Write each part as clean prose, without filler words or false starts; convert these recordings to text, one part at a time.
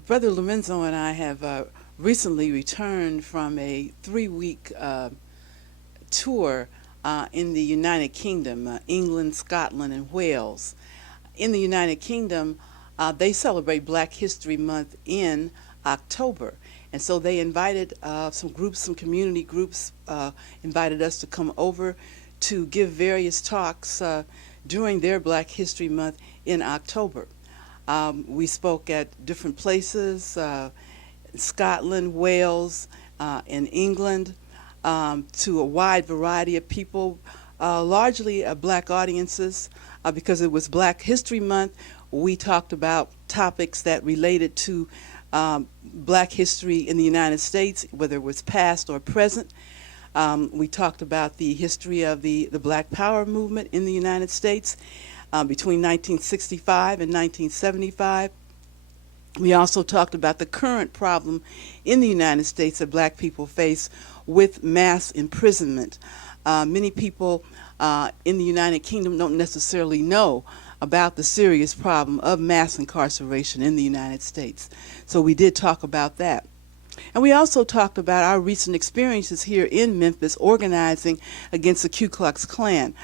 Brother Lorenzo and I have recently returned from a 3-week tour in the United Kingdom, England, Scotland, and Wales. In the United Kingdom, they celebrate Black History Month in October. And so they invited some groups, some community groups, invited us to come over to give various talks during their Black History Month in October. We spoke at different places, Scotland, Wales, and England, to a wide variety of people, largely Black audiences. Because it was Black History Month, we talked about topics that related to Black history in the United States, whether it was past or present. We talked about the history of the Black Power movement in the United States between 1965 and 1975. We also talked about the current problem in the United States that Black people face with mass imprisonment. Many people in the United Kingdom don't necessarily know about the serious problem of mass incarceration in the United States. So we did talk about that. And we also talked about our recent experiences here in Memphis organizing against the Ku Klux Klan,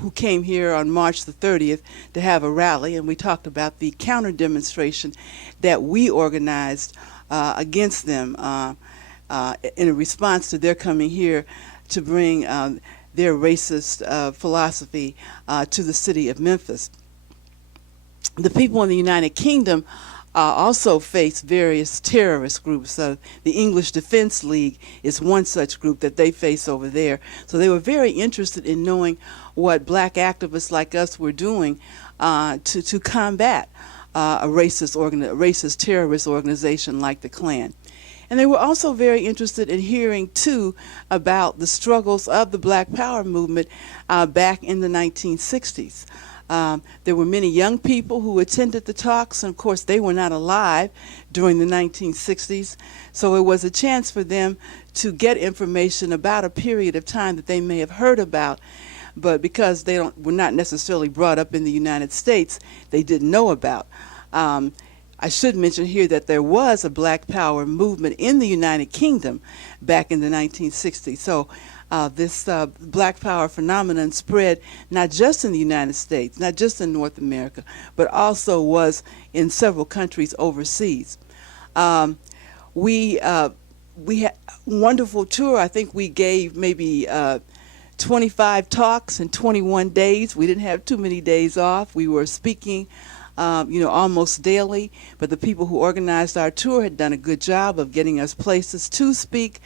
who came here on March the 30th to have a rally. And we talked about the counter demonstration that we organized against them in a response to their coming here to bring their racist philosophy to the city of Memphis. The people in the United Kingdom also face various terrorist groups. The English Defense League is one such group that they face over there. So they were very interested in knowing what Black activists like us were doing to combat a racist terrorist organization like the Klan. And they were also very interested in hearing, too, about the struggles of the Black Power movement back in the 1960s. There were many young people who attended the talks, and of course they were not alive during the 1960s, so it was a chance for them to get information about a period of time that they may have heard about, but because they were not necessarily brought up in the United States, they didn't know about. I should mention here that there was a Black Power movement in the United Kingdom back in the 1960s. So this Black Power phenomenon spread not just in the United States, not just in North America, but also was in several countries overseas. We had a wonderful tour. I think we gave maybe 25 talks in 21 days. We didn't have too many days off. We were speaking almost daily, but the people who organized our tour had done a good job of getting us places to speak,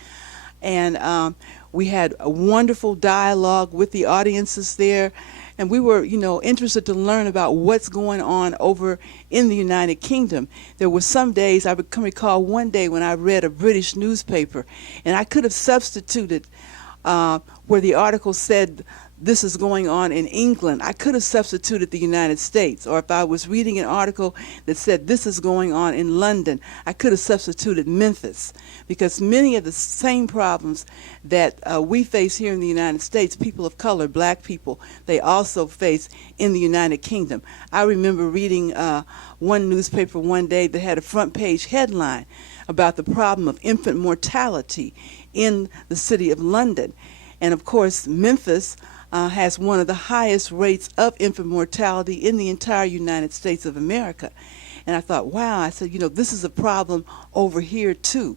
and we had a wonderful dialogue with the audiences there, and we were, interested to learn about what's going on over in the United Kingdom. There were some days, I can recall one day when I read a British newspaper, and I could have substituted where the article said this is going on in England, I could have substituted the United States. Or if I was reading an article that said this is going on in London, I could have substituted Memphis. Because many of the same problems that we face here in the United States, people of color, Black people, they also face in the United Kingdom. I remember reading one newspaper one day that had a front page headline about the problem of infant mortality in the city of London. And of course, Memphis has one of the highest rates of infant mortality in the entire United States of America. And I thought, wow, I said, this is a problem over here too.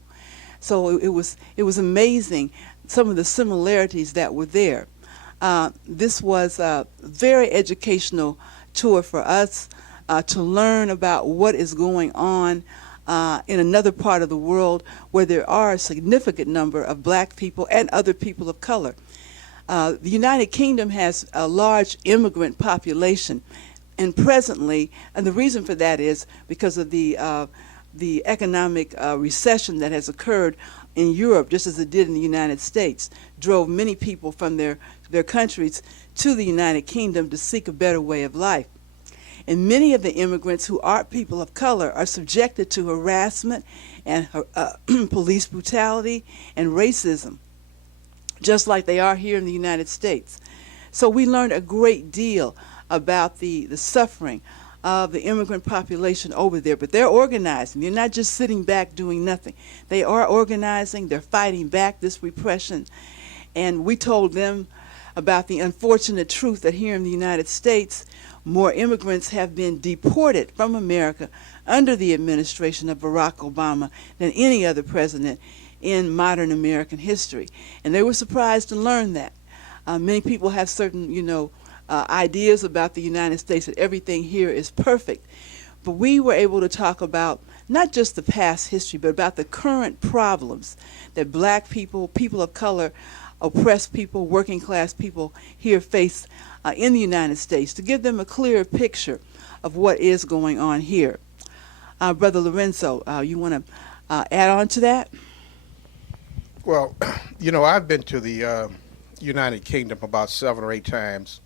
So it was amazing, some of the similarities that were there. This was a very educational tour for us to learn about what is going on in another part of the world where there are a significant number of Black people and other people of color. The United Kingdom has a large immigrant population, and presently, and the reason for that is because of the economic recession that has occurred in Europe, just as it did in the United States, drove many people from their countries to the United Kingdom to seek a better way of life. And many of the immigrants who are people of color are subjected to harassment and police brutality and racism, just like they are here in the United States. So we learned a great deal about the suffering of the immigrant population over there, but they're organizing. They're not just sitting back doing nothing. They are organizing. They're fighting back this repression. And we told them about the unfortunate truth that here in the United States, more immigrants have been deported from America under the administration of Barack Obama than any other president in modern American history. And they were surprised to learn that. Many people have certain, ideas about the United States, that everything here is perfect. But we were able to talk about not just the past history, but about the current problems that black people, people of color, oppressed people, working class people here face in the United States, to give them a clearer picture of what is going on here. Brother Lorenzo, you want to add on to that? Well, I've been to the United Kingdom about 7 or 8 times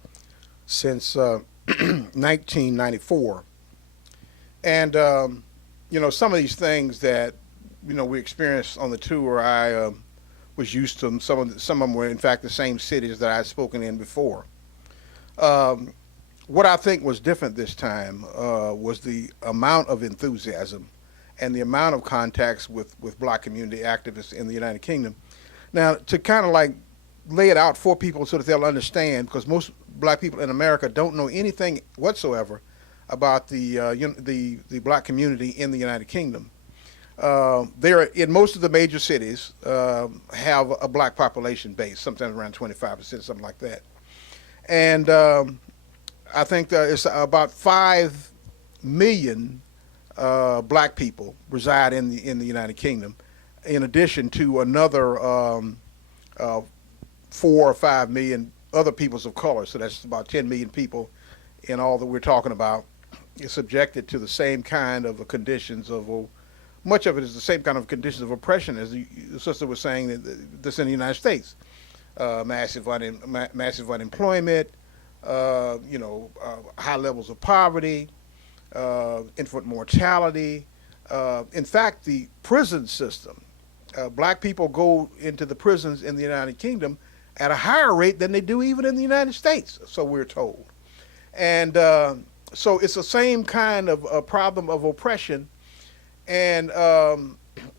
since 1994. And, some of these things that, we experienced on the tour, I was used to them. Some of them were, in fact, the same cities that I'd spoken in before. What I think was different this time was the amount of enthusiasm and the amount of contacts with black community activists in the United Kingdom. Now, to kind of like lay it out for people so that they'll understand, because most black people in America don't know anything whatsoever about the black community in the United Kingdom. There, in most of the major cities, have a black population base, sometimes around 25%, something like that. And I think that it's about 5 million black people reside in the United Kingdom, in addition to another 4 or 5 million other peoples of color. So that's about 10 million people in all that we're talking about is subjected to the same kind of conditions of, much of it is the same kind of conditions of oppression as the sister was saying that's in the United States. Massive unemployment, high levels of poverty, infant mortality. In fact, the prison system, black people go into the prisons in the United Kingdom at a higher rate than they do even in the United States, so we're told. And so it's the same kind of problem of oppression. And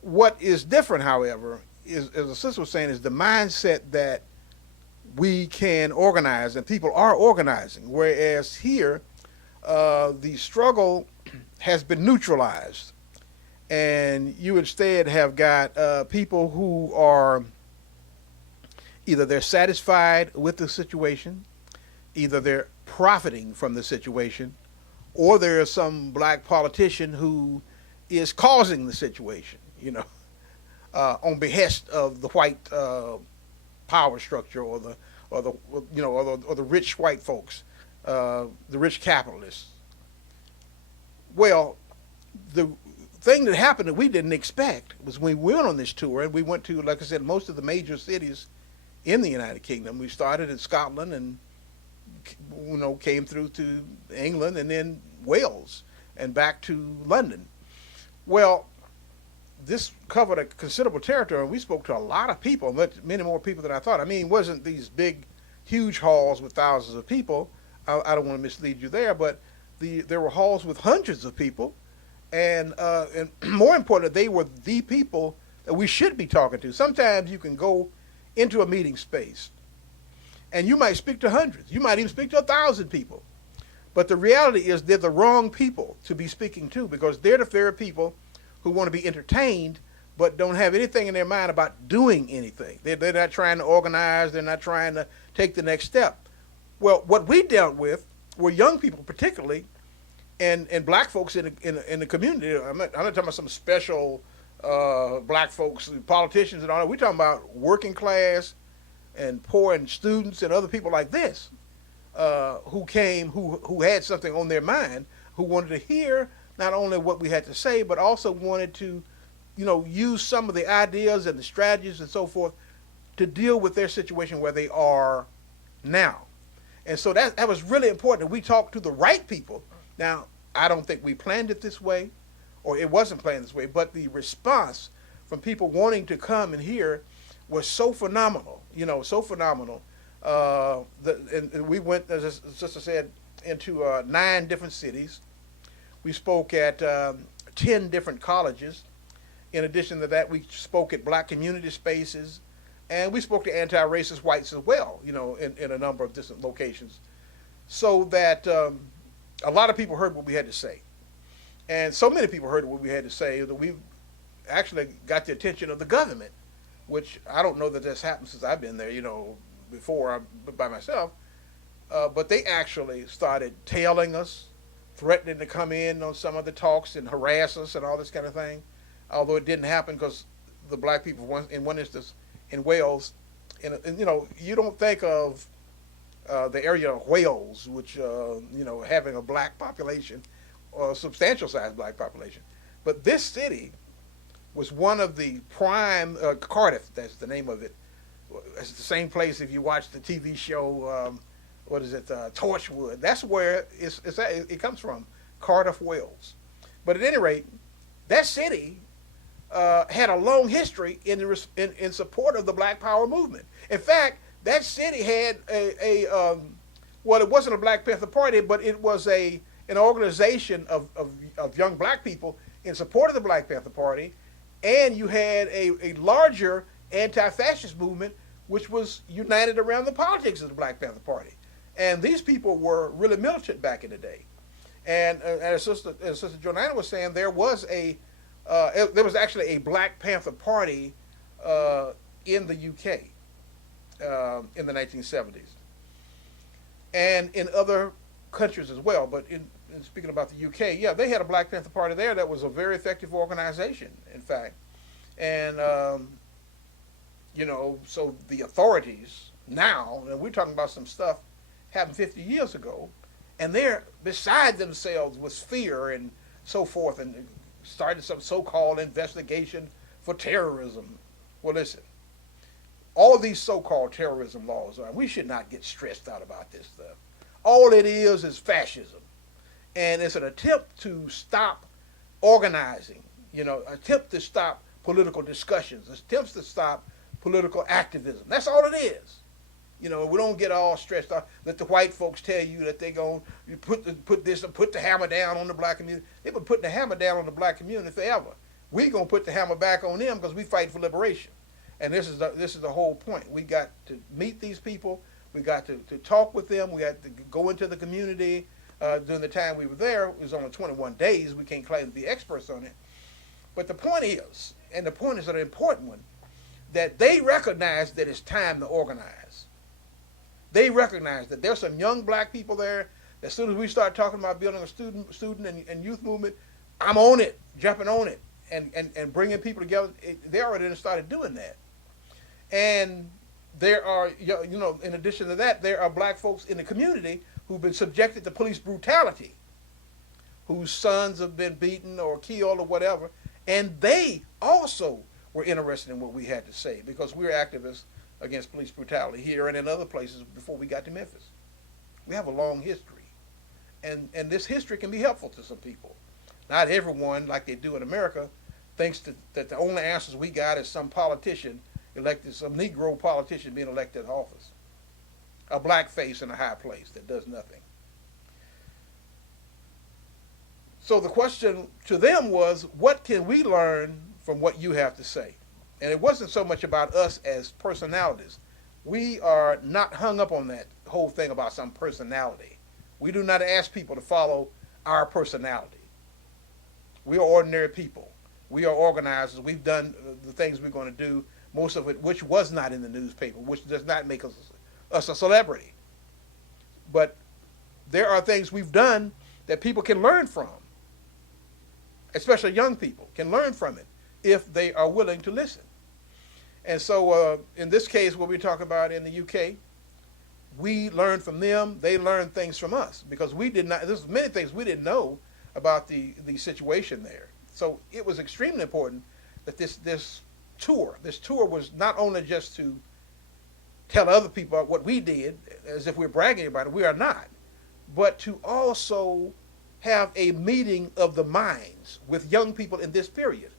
what is different, however, is, as the sister was saying, is the mindset that we can organize, and people are organizing, whereas here the struggle has been neutralized, and you instead have got people who are either they're satisfied with the situation, either they're profiting from the situation, or there is some black politician who is causing the situation, on behest of the white power structure or the rich white folks, the rich capitalists. Well, the thing that happened that we didn't expect was when we went on this tour, and we went to, like I said, most of the major cities in the United Kingdom. We started in Scotland and came through to England and then Wales and back to London. Well, this covered a considerable territory, and we spoke to a lot of people, many more people than I thought. I mean, it wasn't these big, huge halls with thousands of people. I don't want to mislead you there, but there were halls with hundreds of people, and more importantly, they were the people that we should be talking to. Sometimes you can go into a meeting space, and you might speak to hundreds. You might even speak to 1,000 people. But the reality is they're the wrong people to be speaking to, because they're the very people who want to be entertained but don't have anything in their mind about doing anything. They're not trying to organize. They're not trying to take the next step. Well, what we dealt with were young people particularly, and black folks in the community. I'm not talking about some special black folks, politicians and all that. We're talking about working class and poor and students and other people like this. Who came, who had something on their mind, who wanted to hear not only what we had to say, but also wanted to, use some of the ideas and the strategies and so forth to deal with their situation where they are now. And so that was really important that we talked to the right people. Now, I don't think we planned it this way, or it wasn't planned this way, but the response from people wanting to come and hear was so phenomenal, so phenomenal. And we went, as the sister said, into 9 different cities, We spoke at 10 different colleges. In addition to that, we spoke at black community spaces, and we spoke to anti-racist whites as well, in a number of different locations, so that a lot of people heard what we had to say. And so many people heard what we had to say that we actually got the attention of the government, which I don't know that that's happened since I've been there, before by myself. But they actually started tailing us, threatening to come in on some of the talks and harass us and all this kind of thing. Although it didn't happen because the black people, in one instance, in Wales, and you don't think of the area of Wales, which having a black population, or a substantial sized black population, but this city was one of the prime Cardiff. That's the name of it. It's the same place if you watch the TV show. What is it? Torchwood. That's where it comes from, Cardiff, Wales. But at any rate, that city had a long history in support of the Black Power movement. In fact, that city had well, it wasn't a Black Panther Party, but it was an organization of young black people in support of the Black Panther Party, and you had a larger anti-fascist movement which was united around the politics of the Black Panther Party. And these people were really militant back in the day. And as Sister JoNina was saying, there was actually a Black Panther Party in the UK in the 1970s, and in other countries as well. But in speaking about the UK, yeah, they had a Black Panther Party there that was a very effective organization, in fact. And so the authorities now, and we're talking about some stuff happened 50 years ago, and they're beside themselves with fear and so forth, and started some so-called investigation for terrorism. Well, listen, all of these so-called terrorism laws we should not get stressed out about this stuff. All it is fascism, and it's an attempt to stop organizing, attempt to stop political discussions, attempts to stop political activism. That's all it is. We don't get all stressed out. Let the white folks tell you that they're going to put the hammer down on the black community. They've been putting the hammer down on the black community forever. We're going to put the hammer back on them because we fight for liberation. And this is the whole point. We got to meet these people. We got to talk with them. We had to go into the community. During the time we were there, it was only 21 days. We can't claim to be experts on it. But the point is, and the point is an important one, that they recognize that it's time to organize. They recognize that there's some young black people there. As soon as we start talking about building a student and youth movement, I'm on it, jumping on it, and bringing people together. They already started doing that. And there are, in addition to that, there are black folks in the community who've been subjected to police brutality, whose sons have been beaten or killed or whatever, and they also were interested in what we had to say because we're activists against police brutality here and in other places before we got to Memphis. We have a long history, and this history can be helpful to some people. Not everyone, like they do in America, thinks that the only answers we got is some politician elected, some Negro politician being elected to office, a black face in a high place that does nothing. So the question to them was, what can we learn from what you have to say? And it wasn't so much about us as personalities. We are not hung up on that whole thing about some personality. We do not ask people to follow our personality. We are ordinary people. We are organizers. We've done the things we're going to do, most of it which was not in the newspaper, which does not make us a celebrity. But there are things we've done that people can learn from, especially young people can learn from it if they are willing to listen. And so in this case, what we talk about in the UK, we learned from them, they learned things from us, because we did not, there's many things we didn't know about the situation there. So it was extremely important that this tour was not only just to tell other people what we did, as if we're bragging about it, we are not, but to also have a meeting of the minds with young people in this period,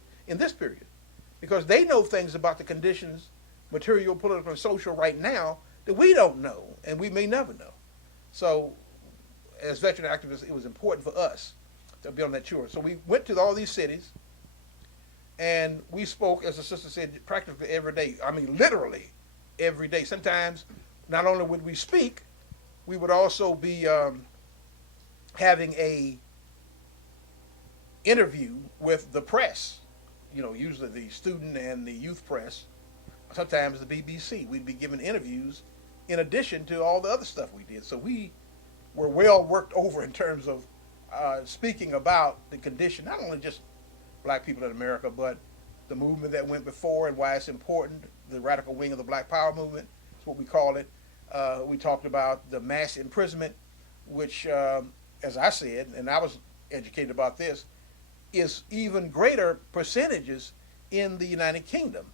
because they know things about the conditions, material, political, and social right now that we don't know, and we may never know. So as veteran activists, it was important for us to be on that tour. So we went to all these cities, and we spoke, as the sister said, practically every day. I mean, literally every day. Sometimes, not only would we speak, we would also be having a interview with the press. You know, usually the student and the youth press. Sometimes the BBC. We'd be giving interviews in addition to all the other stuff we did. So we were well worked over in terms of speaking about the condition, not only just black people in America, but the movement that went before and why it's important, the radical wing of the Black Power movement, is what we call it. We talked about the mass imprisonment, which, as I said, and I was educated about this, is even greater percentages in the United Kingdom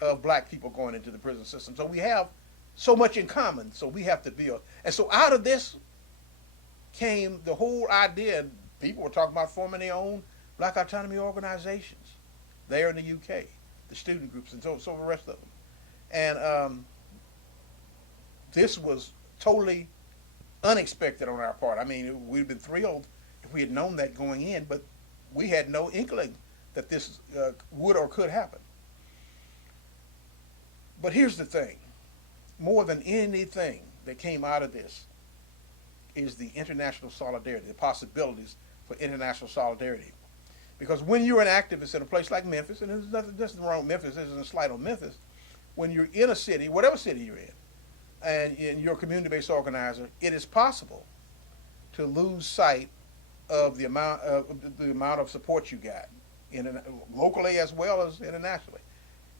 of black people going into the prison system. So we have so much in common, so we have to build. And so out of this came the whole idea, people were talking about forming their own black autonomy organizations there in the UK, the student groups and so the rest of them. And this was totally unexpected on our part. I mean, we'd been thrilled if we had known that going in, but we had no inkling that this would or could happen. But here's the thing. More than anything that came out of this is the international solidarity, the possibilities for international solidarity. Because when you're an activist in a place like Memphis, and there's nothing wrong with Memphis, this isn't a slight on Memphis, when you're in a city, whatever city you're in, and you're a community-based organizer, it is possible to lose sight of the amount of support you got, locally as well as internationally.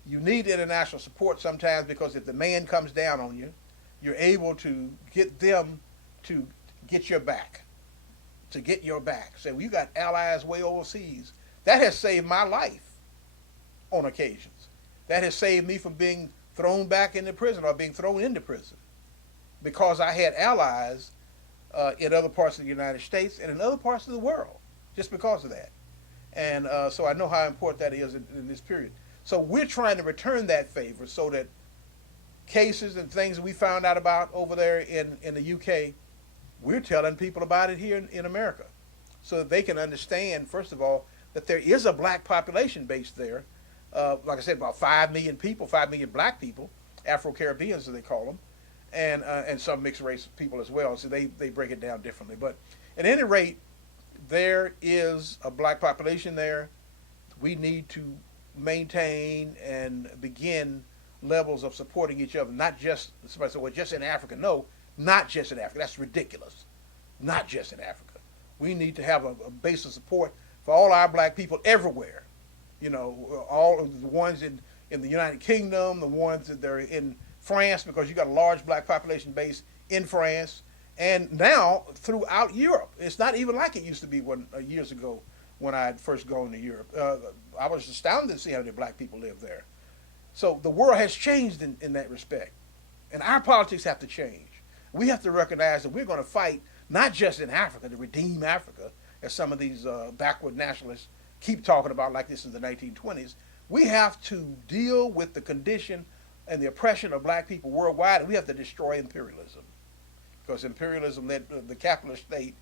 You need international support sometimes because if the man comes down on you, you're able to get them to get your back, Say, well, you got allies way overseas. That has saved my life on occasions. That has saved me from being thrown back into prison or being thrown into prison because I had allies in other parts of the United States and in other parts of the world just because of that. And so I know how important that is in this period. So we're trying to return that favor so that cases and things that we found out about over there in the UK, we're telling people about it here in America so that they can understand, first of all, that there is a black population base there. Like I said, about 5 million people, 5 million black people, Afro-Caribbeans as they call them, and some mixed race people as well. So they break it down differently. But at any rate, there is a black population there. We need to maintain and begin levels of supporting each other, not just, somebody said, well, just in Africa. No, not just in Africa. That's ridiculous. Not just in Africa. We need to have a base of support for all our black people everywhere. You know, all of the ones in the United Kingdom, the ones that are in France, because you got a large black population base in France, and now throughout Europe. It's not even like it used to be years ago when I had first gone to Europe. I was astounded to see how many black people live there. So the world has changed in that respect. And our politics have to change. We have to recognize that we're going to fight not just in Africa to redeem Africa, as some of these backward nationalists keep talking about like this in the 1920s. We have to deal with the condition and the oppression of black people worldwide, and we have to destroy imperialism. Because imperialism led the capitalist state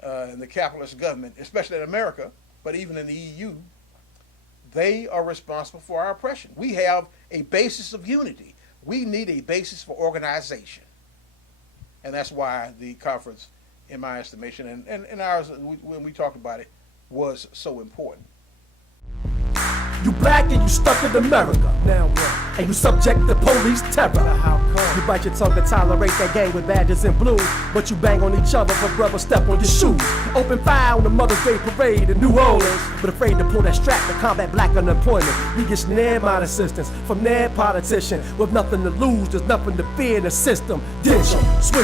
and the capitalist government, especially in America, but even in the EU, they are responsible for our oppression. We have a basis of unity. We need a basis for organization. And that's why the conference, in my estimation, and ours, when we talked about it, was so important. You black and you stuck in America. Now what? And you subject to police terror. How come? You bite your tongue to tolerate that gang with badges in blue, but you bang on each other for brothers step on your shoes. Open fire on the Mother's Day parade in New Orleans, but afraid to pull that strap to combat black unemployment. We get snared by assistance from their politician with nothing to lose. There's nothing to fear in the system. Did you switch?